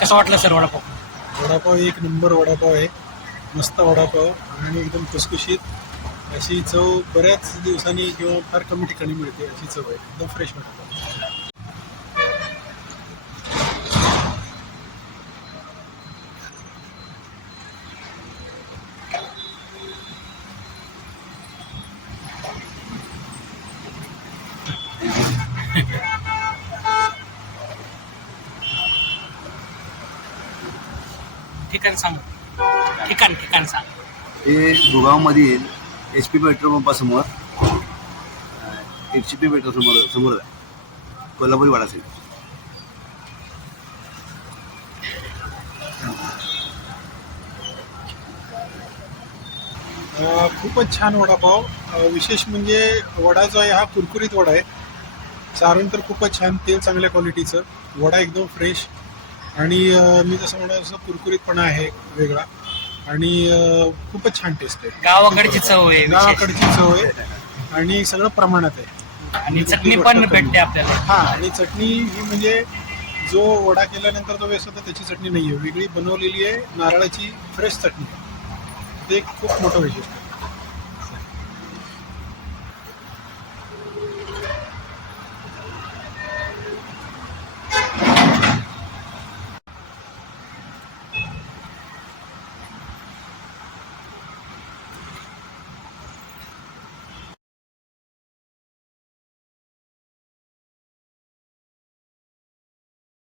कसं वाटलं सर वडापाव? वडापाव एक नंबर वडापाव आहे. मस्त वडापाव आणि एकदम खुसखुशीत अशी चव बऱ्याच दिवसांनी किंवा फार कमी ठिकाणी मिळते अशी चव आहे. एकदम फ्रेश वडापाव. ठिकाण सांग. ठिकाण सांग. हे दुगावमधील एच पी पेट्रोल पंपासमोर एच पी पेट्रोल समोर आहे, कोल्हापुरी वाडा साईड. खूपच छान वडापाव. विशेष म्हणजे वडा जो आहे हा कुरकुरीत वडा आहे. सारण तर खूपच छान, तेल चांगल्या क्वालिटीचं, वडा एकदम फ्रेश आणि मी जसं म्हणतो तसं कुरकुरीतपणा आहे वेगळा आणि खूपच छान टेस्ट आहे. गावाकडची चव आहे विशेष. गावाकडची चव आहे आणि सगळं प्रमाणात आहे. आणि चटणी पण भेटते आपल्याला. हां, आणि चटणी ही म्हणजे जो वडा केल्यानंतर जो वेस्ट होतो त्याची चटणी नाही आहे, वेगळी बनवलेली आहे नारळाची फ्रेश चटणी. ते एक खूप मोठं वैशिष्ट्य आहे.